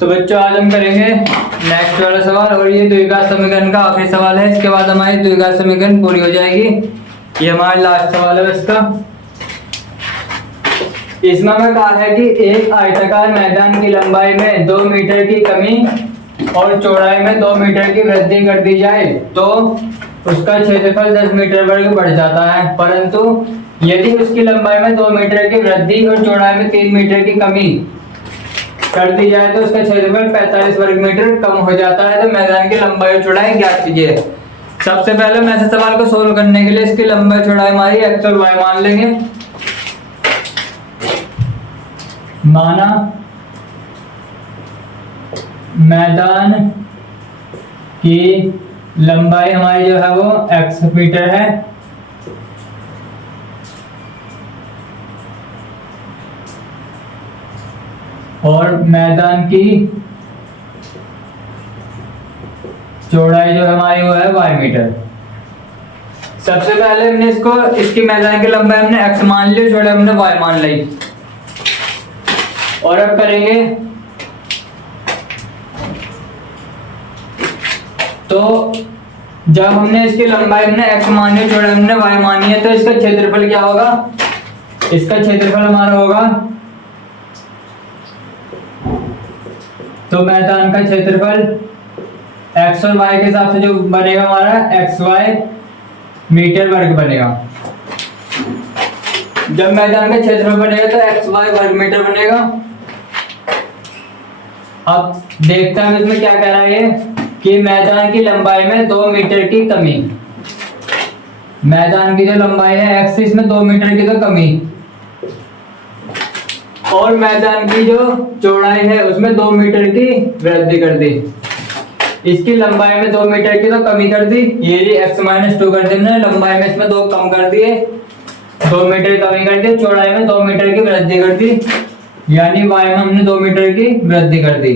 तो बच्चों आज हम करेंगे नेक्स्ट वाला सवाल और ये द्विघात समीकरण का आखिरी सवाल है। इसके बाद हमारी द्विघात समीकरण पूरी हो जाएगी। ये हमारा लास्ट सवाल है इसका। इसमें हमें कहा है कि एक आयताकार मैदान की लंबाई में 2 मीटर की कमी और चौड़ाई में 2 मीटर की वृद्धि कर दी जाए तो उसका क्षेत्रफल 10 मीटर वर्ग बढ़ जाता है, परंतु यदि उसकी लंबाई में 2 मीटर की वृद्धि और चौड़ाई में 3 मीटर की कमी कर दी जाए तो उसका क्षेत्रफल 45 वर्ग मीटर कम हो जाता है। तो मैदान की लंबाई और चौड़ाई ज्ञात कीजिए। सबसे पहले मैं इस सवाल को सोल्व करने के लिए इसकी लंबाई चौड़ाई हमारी x और y मान लेंगे। माना मैदान की लंबाई हमारी जो है वो x मीटर है और मैदान की चौड़ाई जो हमारी वो है y मीटर। सबसे पहले हमने इसकी मैदान की लंबाई हमने x मान ली, चौड़ाई हमने y मान ली। और अब करेंगे तो जब हमने इसकी लंबाई हमने x मानी, चौड़ाई हमने y मानी है, तो इसका क्षेत्रफल क्या होगा? इसका क्षेत्रफल हमारा होगा, तो मैदान का क्षेत्रफल x और y के हिसाब से जो बनेगा हमारा xy मीटर वर्ग बनेगा। जब मैदान का क्षेत्रफल बनेगा तो xy वर्ग मीटर बनेगा। अब देखते हैं इसमें क्या कह रहा है कि मैदान की लंबाई में 2 मीटर की कमी। मैदान की जो लंबाई है x, इसमें 2 मीटर की तो कमी और मैदान की जो चौड़ाई है उसमें 2 मीटर की वृद्धि कर दी। इसकी लंबाई में 2 मीटर की तो कमी कर दी, ये x-2 कर दी हमने, लंबाई में इसमें 2 कम कर दिए, 2 मीटर कमी कर दी, चौड़ाई में 2 मीटर की वृद्धि कर दी, यानी y में हमने 2 मीटर की वृद्धि कर दी।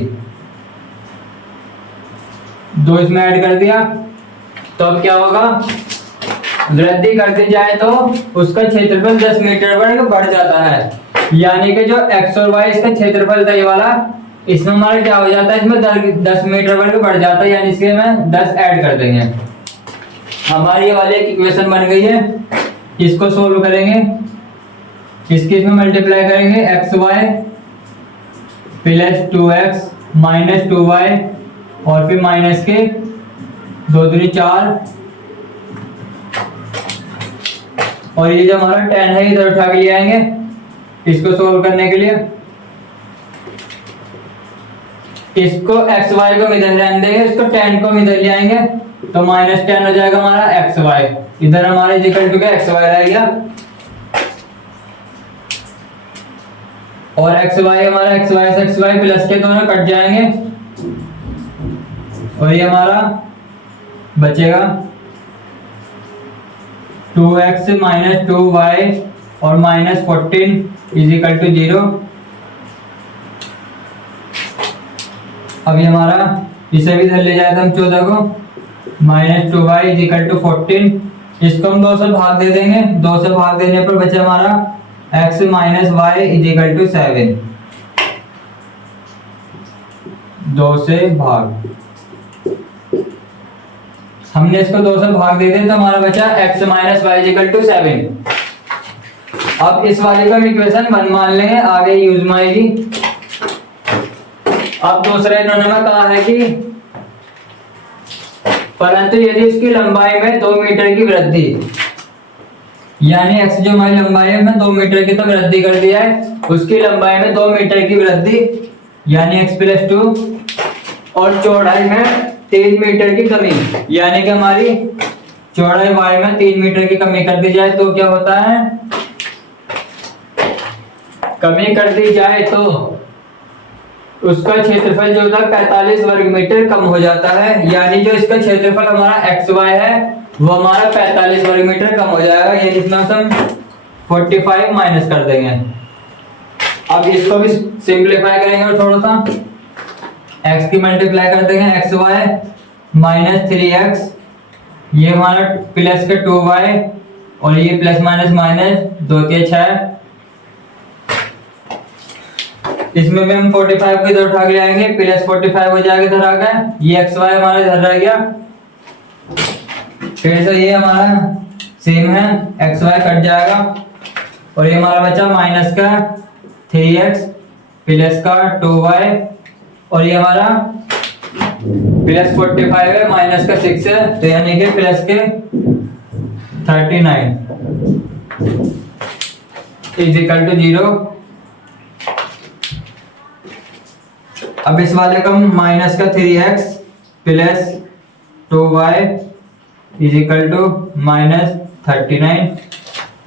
2 इसमें ऐड कर दिया तो अब क्या होगा? वृद्धि कर दी जाए तो उसका क्षेत्रफल 10 मीटर वर्ग बढ़ जाता है, यानी कि जो x और y इसका क्षेत्रफल था ये वाला, इसमें हमारा क्या हो जाता है? इसमें 10 मीटर वर्ग बढ़ जाता है, यानी इसके में 10 ऐड कर देंगे। हमारी ये वाली एक इक्वेशन बन गई है। इसको सोल्व करेंगे, इसकी इसमें मल्टीप्लाई करेंगे xy plus 2x minus 2y और फिर माइनस के 2 दूनी 4 और ये जो हमारा 10 है इधर उठा के ले आएंगे इसको सोल्व करने के लिए। इसको x y को इधर रहने देंगे, इसको 10 को इधर ले आएंगे तो -10 हो जाएगा हमारा x y। इधर हमारे इक्वल टू x y रह गया और x y हमारा x y से x y प्लस के दोनों कट जाएंगे और ये हमारा बचेगा 2x माइनस 2y और माइनस 14 इज इक्वल टू 0। अब ये हमारा इसे भी इधर ले जाए हम 14 को minus 2y is equal to 14। इसको हम 2 से भाग दे देंगे, 2 से भाग देने पर बचा हमारा x minus y is equal to 7। 2 से भाग, हमने इसको 2 से भाग दे दिया तो हमारा बचा x minus y is equal to 7। अब इस वाले को हम इक्वेशन 1 मान लेंगे, आगे यूज में आएगी। अब दूसरे इन्होंने में कहा है कि परंतु यदि उसकी लंबाई में 2 मीटर की वृद्धि, यानी x जो हमारी लंबाई है में 2 मीटर की तो वृद्धि कर दिया है, उसकी लंबाई में 2 मीटर की वृद्धि यानी x प्लस 2 और चौड़ाई में 3 मीटर की कमी, यानी कि हमारी चौड़ाई y में 3 मीटर की कमी कर दी जाए तो क्या होता है? कमी कर दी जाए तो उसका क्षेत्रफल जो होता है 45 वर्ग मीटर कम हो जाता है, यानी जो इसका क्षेत्रफल हमारा xy है वो हमारा 45 वर्ग मीटर कम हो जाएगा। ये जितना हम 45 माइनस कर देंगे। अब इसको भी सिंप्लीफाई करेंगे और थोड़ा सा x की मल्टीप्लाई कर देंगे, xy माइनस 3x, ये हमारा प्लस के 2y और ये प्लस माइनस माइनस 2 के 6 इसमें भी हम 45 को इधर उठा के लाएंगे, प्लस 45 हो जाएगा इधर आ गया, ये एक्स वाई हमारा इधर रह गया। फिर से ये हमारा सेम है, एक्स वाई कट जाएगा और ये हमारा बचा माइनस का 3x प्लस का 2y और ये हमारा प्लस 45 है माइनस का 6 है, तो यानी कि प्लस के 39 इज इक्वल टू 0। अब इस वाले को हम माइनस का 3x plus 2y is equal to minus 39,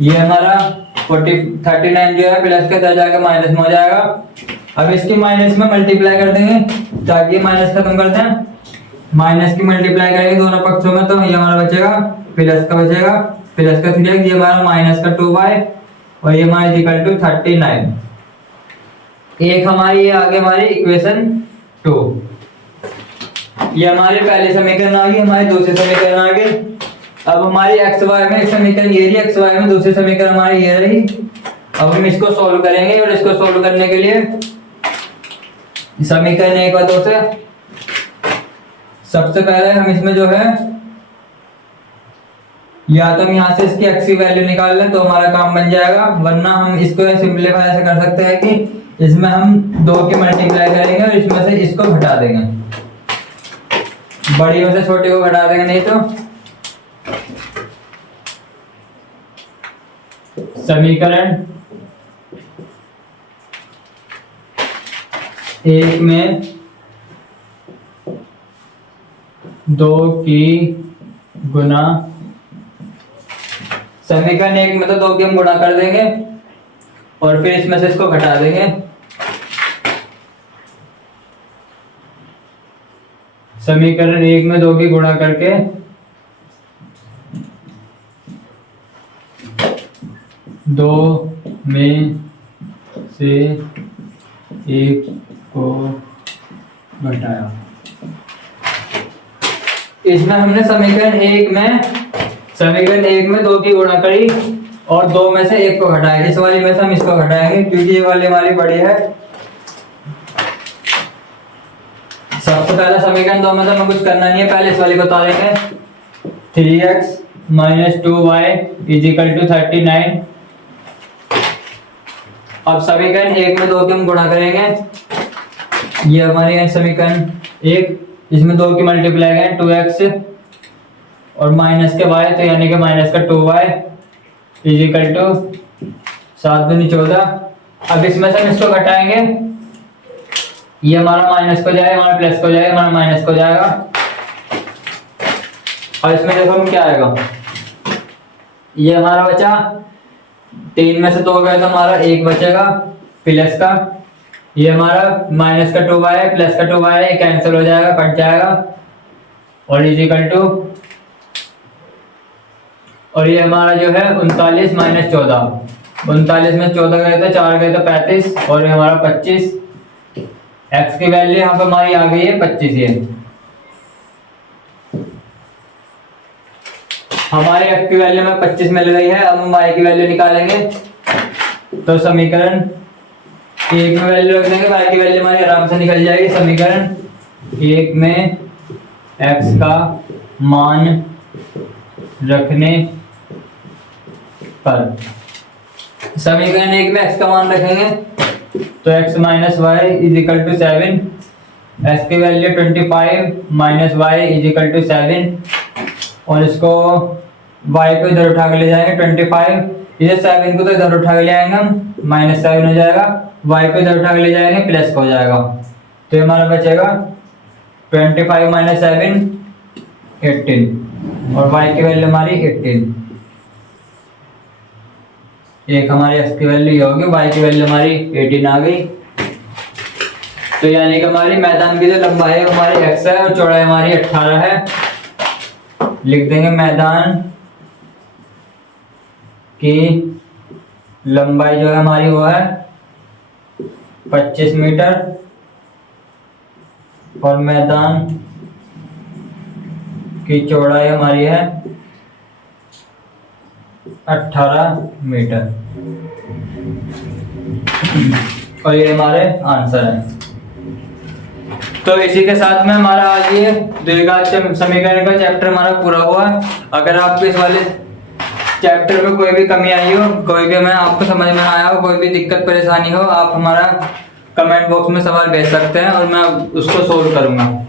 ये हमारा 39 जो है प्लस के इधर जाकर माइनस में हो जाएगा। अब इसकी माइनस में मल्टीप्लाई कर देंगे ताकि माइनस खत्म कर दें, माइनस की मल्टीप्लाई करेंगे दोनों पक्षों में, तो ये हमारा बचेगा प्लस का बचेगा, प्लस का 3x, ये हमारा माइनस का 2y और ये हमारा इक्वल टू 39। एक हमारी ये आगे हमारी इक्वेशन 2, ये हमारे पहले समीकरण आ गई, हमारे दूसरे समीकरण आ गए। अब हमारी एक्स वाई में एक समीकरण ये रही, एक्स वाई में दूसरी समीकरण हमारी ये रही। अब हम इसको सॉल्व करेंगे और इसको सॉल्व करने के लिए समीकरण 1 और 2 से सबसे पहले हम इसमें जो है या तो हम यहाँ से इसकी एक्स की वैल्यू निकाल लें तो हमारा काम बन जाएगा, वरना हम इसको सिंपलीफाई ऐसे कर सकते हैं कि इसमें हम 2 की मल्टीप्लाई करेंगे और इसमें से इसको घटा देंगे, बड़ी में से छोटे को घटा देंगे, नहीं तो समीकरण 1 में 2 की गुना, समीकरण 1 में तो 2 की हम गुणा कर देंगे और फिर इसमें से इसको घटा देंगे। समीकरण 1 में 2 की गुणा करके 2 में से 1 को घटाया। इसमें हमने समीकरण 1 में 2 की गुणा करी और 2 में से 1 को घटाया, इस वाली में से हम इसको घटाएंगे क्योंकि ये वाली हमारी बड़ी है। सबसे पहला समीकरण 2 में तो हमें कुछ करना नहीं है, पहले इस वाली को उतारेंगे, 3x minus 2y is equal to 39। अब समीकरण 1 में 2 की हम गुणा करेंगे, ये हमारे समीकरण 1, इसमें 2 की मल्टीप्लाई करें 2x और माइनस के y, तो यानी कि माइनस का 2y इज इक्वल टू 7 दूनी 14। अब इसमें से हम इसको घटाएंगे, ये हमारा माइनस को जाएगा, हमारा प्लस को जाएगा, हमारा माइनस को जाएगा और इसमें देखो हम क्या आएगा, ये हमारा बचा 3 में से 2 गए तो हमारा 1 बचेगा प्लस का, ये हमारा माइनस का 2y है प्लस का 2y है, ये कैंसिल हो जाएगा, कट जाएगा और इज इक्वल टू, और ये हमारा जो है 39 माइनस 14, 39 में 14 गए तो 4 गए तो 35 और ये हमारा 25। x की वैल्यू यहाँ पे हमारी आ गई है 25। ये हमारे x की वैल्यू में 25 मिल गई है। अब हम y की वैल्यू निकालेंगे, तो समीकरण 1 में वैल्यू रख देंगे, y की वैल्यू हमारी आराम से निकल जाएगी। समीकरण 1 में x का मान रखने पर, समीकरण 1 में x का मान रखेंगे तो x minus Y is equal to 7, x की value 25 minus Y is equal to 7 और इसको y को इधर उठा के ले जाएंगे 25, इधर 7 को तो इधर उठा के ले आएंगे हम, माइनस 7 हो जाएगा, y को इधर उठा के ले जाएंगे प्लस हो जाएगा, तो हमारा बचेगा 25 माइनस 7 18 और y की वैल्यू हमारी 18। एक हमारी x की वैल्यू होगी, y की वैल्यू हमारी 18 आ गई। तो यानी कि हमारी मैदान की जो लंबाई है हमारी x है और चौड़ाई हमारी 18 है। लिख देंगे मैदान की लंबाई जो है हमारी वो है 25 मीटर और मैदान की चौड़ाई हमारी है 18 मीटर। और ये हमारे आंसर हैं। तो इसी के साथ में हमारा आज ये द्विघात समीकरण का चैप्टर हमारा पूरा हुआ। अगर आपको इस वाले चैप्टर में कोई भी कमी आई हो, कोई भी मैं आपको समझ में आया हो, कोई भी दिक्कत परेशानी हो, आप हमारा कमेंट बॉक्स में सवाल भेज सकते हैं और मैं उसको सोल्व करूंगा।